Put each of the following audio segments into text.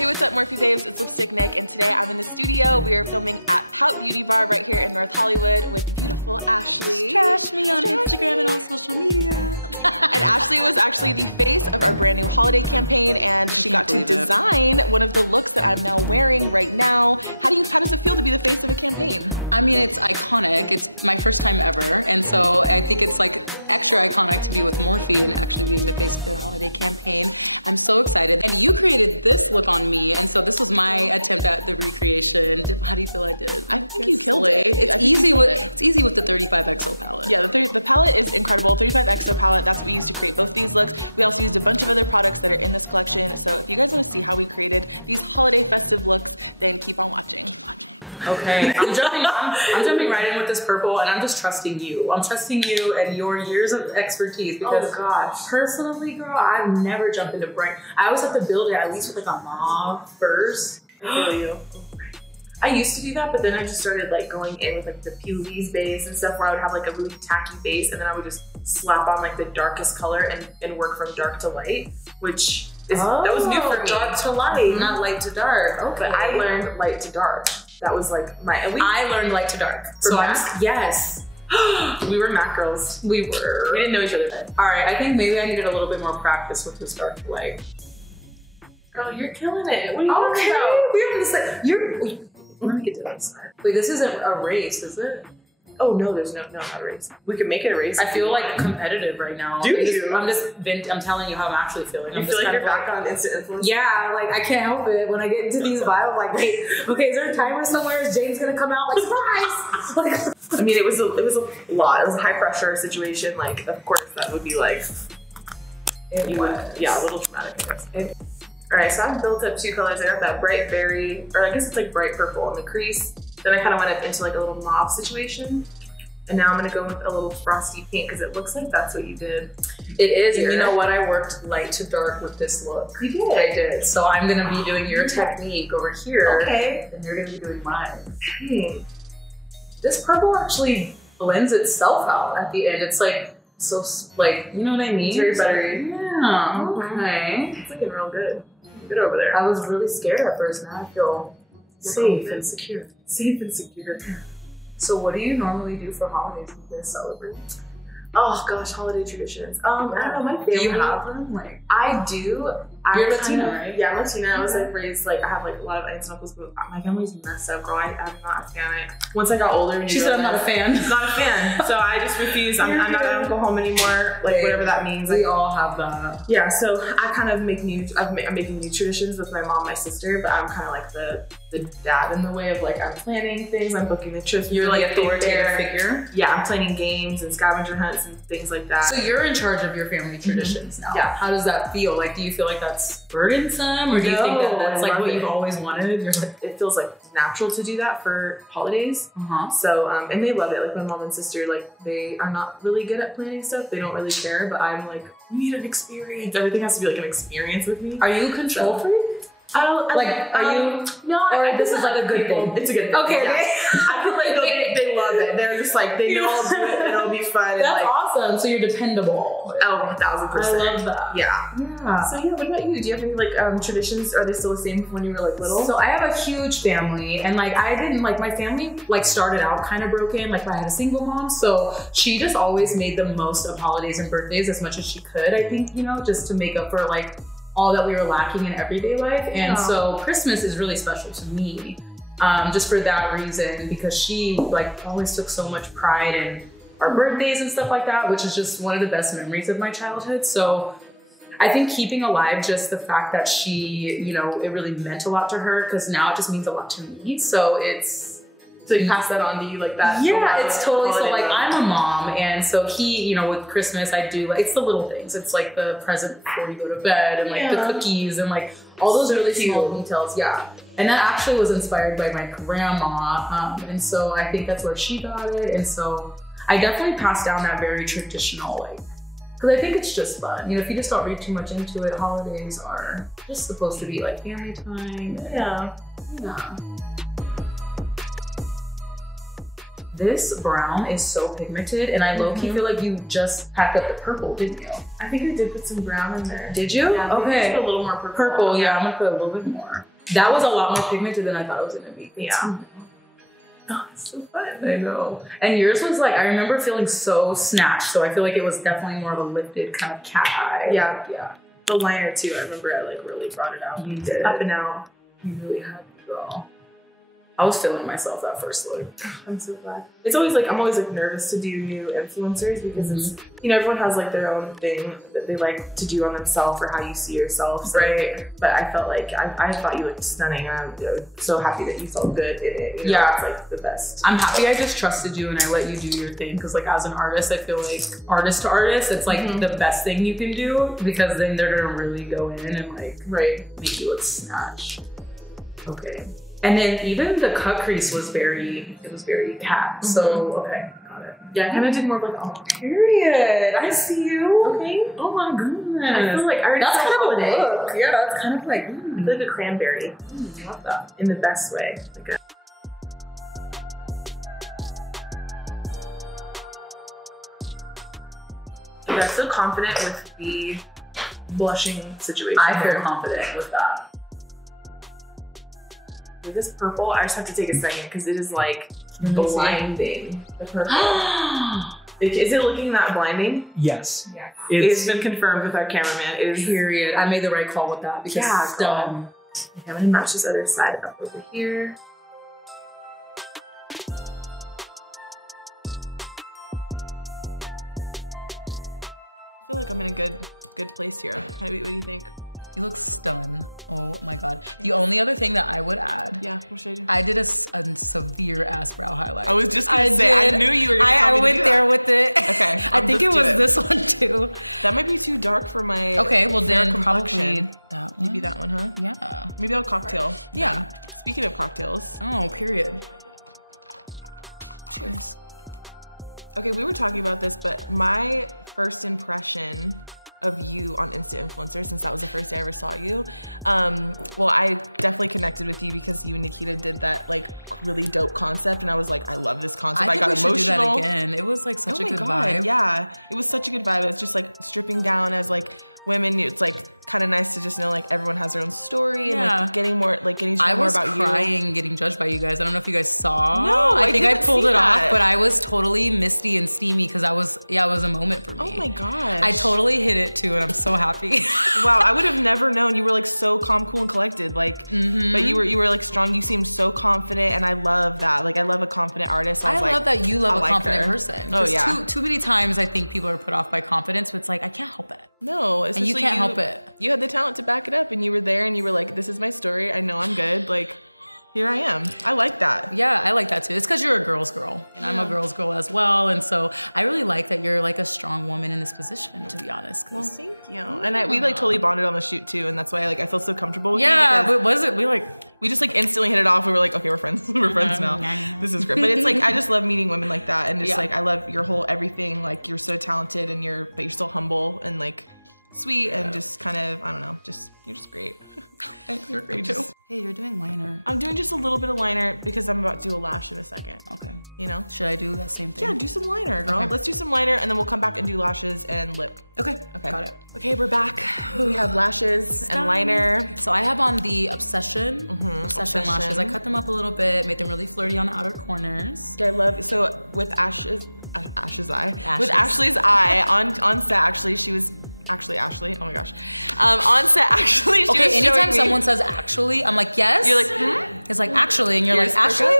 Hey, what's up, Morphe Faves? It's Lipstick Nick, and today I'm in the studio. We are filming at Pout Beauty Bar right here in North Hollywood with the beautiful Ashley. Trash me on Instagram and all social media. And Ashley was actually the face of our brand new holiday campaign, and she got to design one of the looks that I'm now wearing right now. How does it feel to be the face of a campaign? I mean, it's iconic. It's my first time ever, and so I think it's like extra iconic to be with Morphe and actually being the face of their holiday campaign. I'm so excited. And you created this look on me, and so this was my attempt at the recreation. How do you feel I did? I think you killed it. It's easy with the 35XO palette. Yeah, the palette is incredible. 35XO palette, that's what we used to create both these looks. We also used a bunch of other products that are in this collection. So if you guys want to see how we created these holiday festive looks, then keep on watching. Okay, I'm jumping right in with this purple, and I'm just trusting you. I'm trusting you and your years of expertise because, gosh, personally, girl, I've never jumped into bright. I always have to build it at least with like a mauve first. I feel you. I used to do that, but then I just started like going in with like the Louise base and stuff, where I would have like a really tacky base, and then I would just slap on like the darkest color and work from dark to light, which is that was new for me. Dark to light, not light to dark. Okay, but I learned light to dark. That was like I learned light to dark. So yes. We were Mac girls. We were. We didn't know each other then. All right, I think maybe I needed a little bit more practice with this dark light. Girl, you're killing it. What are you talking about? We have to say, let me get to that side. Wait, this isn't a race, is it? Oh no, there's no, not a race. We could make it a race. I feel like competitive right now. Do you? I'm telling you how I'm actually feeling. You feel like you're back on instant influence? Yeah, like I can't help it. When I get into these vibes, I'm like, wait, okay, is there a timer somewhere? Is James gonna come out? Like, surprise! Like, I mean, it was a lot. It was a high pressure situation. Like, of course, that would be like, yeah, a little traumatic, I guess. All right, so I've built up two colors. I got that bright berry, or I guess it's like bright purple in the crease. Then I kind of went up into like a little mauve situation. And now I'm gonna go with a little frosty pink because it looks like that's what you did. It is, and you know what? I worked light to dark with this look. You did? I did. So I'm gonna be doing your technique over here. Okay. And you're gonna be doing mine. This purple actually blends itself out at the end. It's like, so like, you know what I mean? It's very buttery. Yeah, okay. It's looking real good. Good over there. I was really scared at first. Now I feel safe and secure. Safe and secure. So what do you normally do for holidays with this celebrate? Oh gosh, holiday traditions. I don't know, my family. Do you have them? Like, I do. You're Latina, right? Yeah, I'm Latina. I was like raised, like I have like a lot of aunts and uncles, but my family's messed up, girl. I'm not a fan. Once I got older, she said I'm not a fan. Not a fan. So I just refuse. I don't go home anymore. Like whatever that means. We all have that. Yeah. So I kind of make I'm making new traditions with my mom, and my sister, but I'm kind of like the dad in the way of like I'm planning things. I'm booking the trips. You're like authoritative figure. Yeah, I'm planning games and scavenger hunts and things like that. So you're in charge of your family traditions now. Yeah. How does that feel? Like, do you feel like that's burdensome, or do you think that that's like what you've always wanted? You're like, it feels like natural to do that for holidays. So, and they love it. Like my mom and sister, like they are not really good at planning stuff. They don't really care, but I'm like, we need an experience. Everything has to be like an experience with me. Are you a control freak? I don't like. Are you? No. Or this is like a good thing. It's a good thing. Okay. Yeah. I feel like they love it. They're just like they know I'll do it and it'll be fun. That's and like, awesome. So you're dependable. Oh, 1000%. I love that. Yeah. Yeah. So yeah, what about you? Do you have any like traditions? Are they still the same when you were like little? So I have a huge family, and like I didn't like my family like started out kind of broken. Like I had a single mom, so she just always made the most of holidays and birthdays as much as she could. I think, you know, just to make up for like all that we were lacking in everyday life. And so Christmas is really special to me, just for that reason, because she like always took so much pride in our birthdays and stuff like that, which is just one of the best memories of my childhood. So I think keeping alive just the fact that she, you know, it really meant a lot to her, because now it just means a lot to me. So so you pass that on to you like that? Yeah, it's totally, so like I'm a mom, and so he, you know, with Christmas I do like, it's the little things. It's like the present before you go to bed, and like the cookies, and like all those really small details. Yeah, and that actually was inspired by my grandma, and so I think that's where she got it. And so I definitely passed down that very traditional, like, because I think it's just fun. You know, if you just don't read too much into it, holidays are just supposed to be like family time. Yeah. This brown is so pigmented, and I low-key feel like you just packed up the purple, didn't you? I think I did put some brown in there. Did you? Yeah, okay. Just a little more purple. Purple, yeah, I'm gonna put a little bit more. That was a lot more pigmented than I thought it was gonna be. Yeah. Oh, it's so fun. I know. And yours was like, I remember feeling so snatched. So I feel like it was definitely more of a lifted kind of cat eye. Yeah. Yeah. The liner too, I remember I like really brought it out. You did. Up and out. You really had to go. I was feeling myself that first look. I'm so glad. It's always like, I'm always like nervous to do new influencers because it's, you know, everyone has like their own thing that they like to do on themselves or how you see yourself. So, Right. But I felt like, I thought you looked stunning and I'm so happy that you felt good in it. You know, Yeah. It's like the best. I'm happy I just trusted you and I let you do your thing. Cause like as an artist, I feel like artist to artist, it's like the best thing you can do because then they're gonna really go in and like make you look snatched. Okay. And then even the cut crease was very cat. So, okay, got it. Yeah, I kind of did more of like, oh, period. I see you. Okay. Oh my goodness. I feel like I already That's saw kind of a holiday. look. Yeah, that's kind of like, I feel like a cranberry. I love that. In the best way. Like I feel confident with the blushing situation. I feel confident with that. With this purple, I just have to take a second because it is like blinding. The purple. Is it looking that blinding? Yes. Yeah. It's been confirmed with our cameraman. It is. Period. I made the right call with that because Yeah, it's done. Okay, I'm gonna match this other side up over here. I feel like I'm in a good place here. What do you think? You look stun. Oh my God. The only other thing that I would add. Yeah, what should I do? I did a severe ass brow highlight. I was just gonna say, I knew you were gonna tell me to went do there that. with it. Okay, I think it let's do was this one too. That might be too dark for my Okay, well fair then complexion. probably that one. Maybe that one, huh? Yeah. Maybe I'll cocktail. Yeah. then. Speaking of cocktails. Oh, period. Cheers. Okay, we were talking about this, but my first impression of you on Insta Influencer, since that was the first day I ever saw you, well, I definitely connected with you because you and Nikita did that like really dope concept, and I was like, I love this concept. I got emotional. Do that again. It was like such a good vibe. Yeah, it was such a good vibe. It's just like stripping down as like women. It's like kind of nice to just know like everyone has their own story and like getting to know more about you. I was crying getting judged by you guys. I don't know if you guys saw. No, I think I pulled it that off, but I was totally misty and steamy because it was a moment for me. Oh my gosh. I totally hit it too, and I'm so happy. Wow, I would have never known. You were like so calm, cool, and collected. Like, but you were like strong. You seemed so confident, and I love that. Like, I love a confident artist. So I love that you love a like confident her. person. Oh yeah. Too many times I think people are put off by confidence, but it's like I can't help it. No, and you can't help it. You had the talent to back it up, and you were there, and you were like, "This is my story. I know I'm good. Like, here I am." I like that. Yeah, I like that too. It's because you're a girl's girl, and I'm a girl's girl as well, and so I really like that you're like a strong woman in this position. To be honest, well, thank you. And we like totally bonded on the shoot too, and that's why I feel so comfortable with you. Yeah, but was it? We just like instantly hit it off. We were like, okay, we're friends. We're friends now. This is great. But it's like I just love meeting women like that, and just like I love your whole everything. Like you're so talented, and but you're so humble and like sweet and just kind of, I don't know, you're just great. You're great too. Hey, you're doing liner. I'm doing just a little bit of liner because I'm about to do a lash in a second. Okay. You know? Should I do that same thing? Yeah, do some liner, girl. Okay. Let's do some liner and then we'll come back and do lashes and lip. Okay. Got it. Okay, we're back. We have lashes and liner. So I have on the Obsession lashes. I cut them up a little bit, made them really flirty on the outer corners. Yeah, I love, so with Ash's eye, with Ashley's eye on set, actually, she was, Ashley, oh my gosh. On set, actually, she was anytime someone says actually, I'm like, yes. You're like, It's like actually, and you're like, Ashley?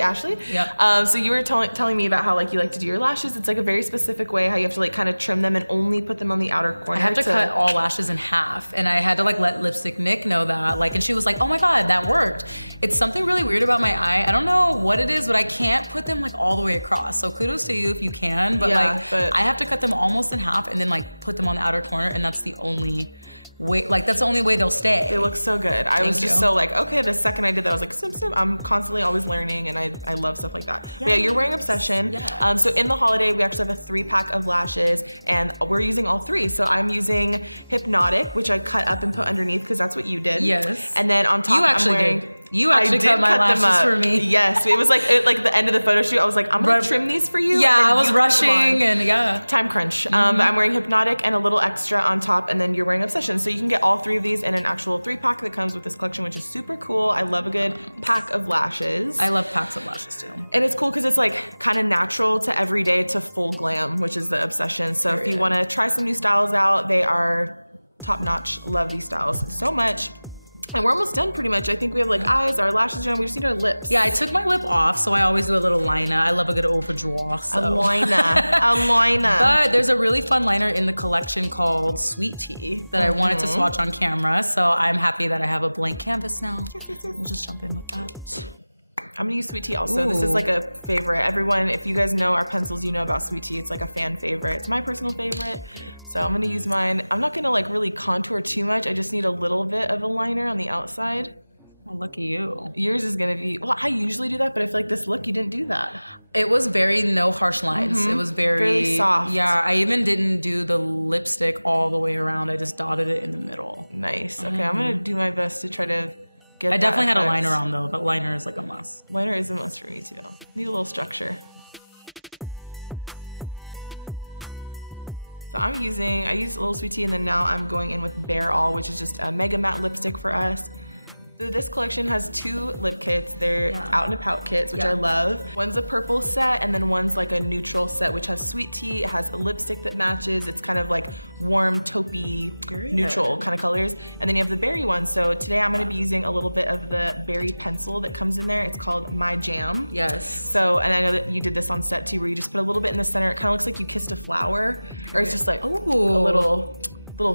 Ashley? Yep. So you were telling me about how like you like to do your lashes. It's like a very specific way how you have to like kind of trim them and only put them on the outer corner. I have to cut all lashes in half, and I had to like let Lipstick Nick know that, like, and she was like, oh my God, that worked. It's something really weird about my eye. I don't know what it is, but I can't put them like all the way across. So kudos to you if you can, but I have to cut them almost in half and then like put them on the outer corner, and that's the only way, like that's the only way they'll stay. They look so good. I was just so like, okay, the second I did that, I was like, sim. I'm constantly always learning, and I love stuff like that. Yes. But yeah, you're wearing Obsession. Yes. So in the holiday, we actually have a 3-pack of lashes, and we're using all 3. So I'm using Hypnotic, which I cut up and put underneath because that's what you did. Yes. And then on top, you actually did. You actually cut my lashes for me. Yes, it was like like the end of the photo shoot. I was like, I'm gonna trim these for you. Yeah, I was rushing and time crunch. But I'm wearing Hypnotic and a little extra on top, and then you're wearing Obsession. So you can get all 3 of these in an actual 3-pack that comes with this collection, which is super cool. I love a good pack of lashes. I love packs of lashes too. And it's cool because it's like kind of natural to everyday to full glam, which is the obsession. So if you want to try some new styles out, they are top notch. Love these styles so much. And we're almost done pretty much. I think we have like eyes, our lashes done. We just need our lips. Yeah, I took my lip off, so I always do a little liner. I love a good overdraw. So. A liner. But there's a really fun liner in the collection called Sweet Tea that I wanted to swatch on camera. So I'm happy that I have a blank canvas now. We'll just jump in with that. I'm gonna use Sweet Tea also. Ooh. This is like a favorite. Everyone, if you guys know our pencils, you know about Sweet Tea. It's like a fan favorite. It's my personal favorite. So I'm gonna use mine. I'm not gonna like really contour too much. I just need a little bit of a liner on the outside. Oh, lucky you. Yours is gonna be, well, I usually do that, but I feel like this look, you didn't do that. It was very no harsh lines. It was very soft. Yeah, I even didn't do the lipstick all the way around. I just dotted it in the middle. Nice. Okay, I'm gonna do my best to try to I definitely had a liner on though, but liner is like a must. Liner is a must for me too. Need a little structure. So I used a little Sweet Tea, and then now I'm going in with Bare All, which is just a mega matte lipstick for us. So this collection has 2 lip kits. They're Out in a Pout kits, which I love. One's a purple set, and then one's like a neutral set, which has Sweet Tea. It has a lipstick that matches. It's kind of like warm, taupey, neutral kind of colors. And then you have the berry one. So today I'm gonna be using a little bit of the berry pencil that comes in there. It's called My Jam. Yes. So, and I know that you did this on set too, where you just put a little bit in the center. It kind of looks like you kissed a flower, or it's just like a little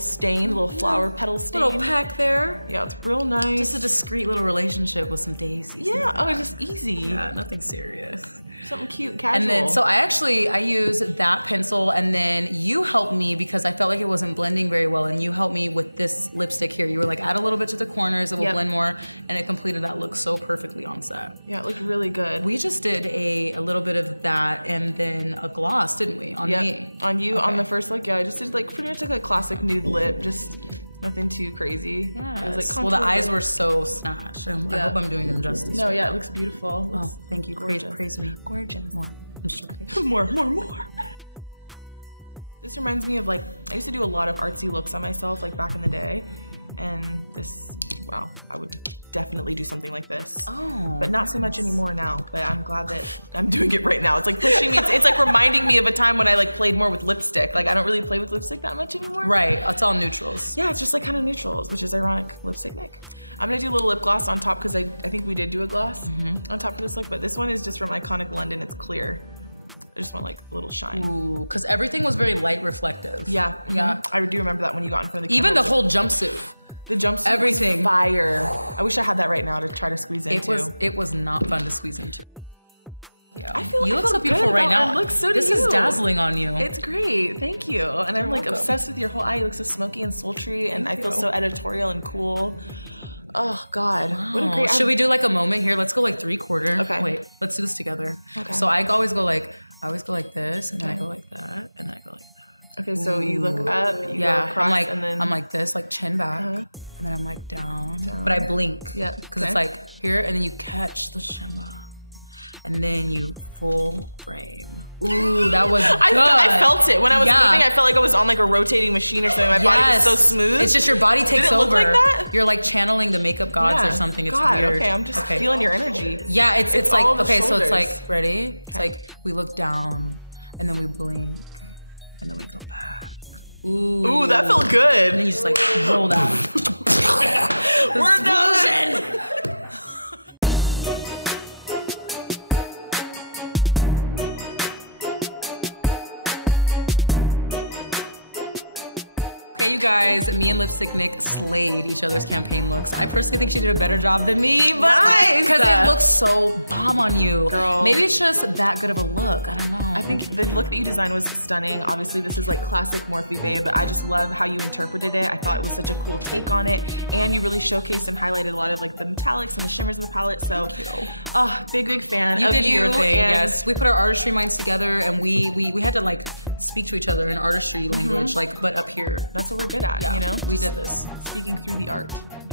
stain, little flower petal stain. Little pack there. Yeah, it's real nice. Just a discreet little relationship with some daisies. Yeah, oh, it's just easy. Yeah, nothing serious. Something cute, casual. And then, so I use that pencil, and then you helped me because I felt like it wasn't blending very well, and you helped me with this lipstick here. You were like, add a little bit to the corners, it will blend more, and it completed that look so perfectly on set. Yeah, it looked really good. We just did a little bit of that, and then a gloss, didn't we? On me. On you, on the first look, yeah. I just did like pretty much like a classic nude lip, just nothing too crazy. Yeah. It was like, well, the eyes were so snatched. I hope I'm doing them justice. No, yeah, it looks beautiful. Oh, thank you. Praise me. Gorgeous. More. I'm sure. more. This reminds me of like, I used to do a lot of artsy looks on myself like back in the day. And this, wow, I would definitely do something like this. Oh. But not so much anymore now, but I'm glad that I'm doing it right now. It's like pushing me, it's like reminding me of a time when I like played more with lipstick. Like I don't really play with lipstick that much anymore. Right, it's all neutrals. Yeah, it's just like kind of neutrals, which is ironic, lipstick Nick. I'm gonna do a little lip gloss on top because I think we did do a gloss on top of this look, but this one is just from Iconic London, it's clear. I just want like a little shine. Ooh, because everything was very light reflective. Yeah, yeah. I do remember that when you got in front of the camera. Even the whole jumpsuit. The jumpsuit, everything, was fire. I wish I had that right now to try to squeeze into. It was not fun to squeeze into. Yeah. I feel like you look so beautiful right now. It looks so This is dazzling on you. It's great, thank you. And I'm like obsessed with your whole eye. You look so smoky and sultry, and I feel so editorial and cool. Oh God, what a great. Should we do like a moment here? Let's go like 3/4. Okay. Wait, let's do this together. Okay. So I always go like this, and then I go like that, and then I go like that. Okay, so you look up, you go across, and then I'm like this, like chin back, and then I'm like down. But I blink, because it's like here, and then you catch the shimmer, and then you full frame. Ooh, that was good. I felt it when I was moving. I felt like I was on like a rotating machine or something. My body was so smooth. It's just your body takes over. Look like that? You're like channeling the makeup gods or something. It's weird. Okay, I'm just feeling your energy. Yeah, it's like okay, so it's like ready. It's like we look down, and then we blink. And then we go back. Ooh, that felt good. And then you just like roll down. We're done. Okay, you guys, me and Lipstick Nick slayed each other's campaign looks. I personally think she did a better job than me, but because it looks so bomb on you. Girl. Maybe it's just that good of a look, I don't know. I think the look that you designed was stunning. Obviously, this is like classic Morphe babe, but I just love how you interpreted it. I thought it was such a cool take on it, and you really showcased and highlighted a lot of like the metallics and the shimmers of the palette, so big fan you of did you. Your thing, yes. We put our artistry minds together, and we had to like speak to each other in artistry language, like, but up here. That's what we're good at, you know? We did this. Speaking through the art.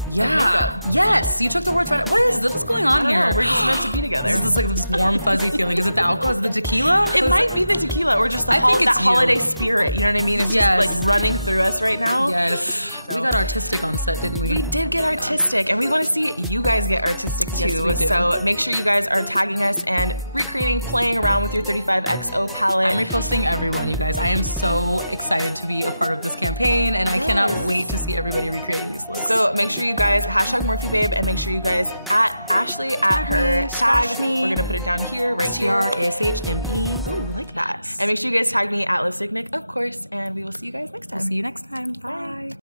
Yeah. Yes, you took the words right. What is this? What's going on here? Know, we're just meant to be together. This is like this warm, fuzzy feeling. Is it the alcohol? Is it the tequila? It might be the tequila or just the that holiday spirit. You know what I mean? It's just like running through us right now. Yes. So we got artistic on set, didn't we? We did get artistic, and we want to see you guys get artistic too. Yes, we do. So make sure you guys are tagging us and recreating, playing around with your 35XO palette. I'm reposting everyone, you guys. I am so excited to be a part of this campaign, and I cannot wait to see everybody recreating these looks. So make sure you guys hashtag MorpheBabe, and make sure you guys at Ashley at her tag me. We're gonna put it down here, right here. TRASHME. Ooh, like that. And make sure you guys tag me at Lipstick Nick, of course, and we will see you guys next time. See you next time. Bye.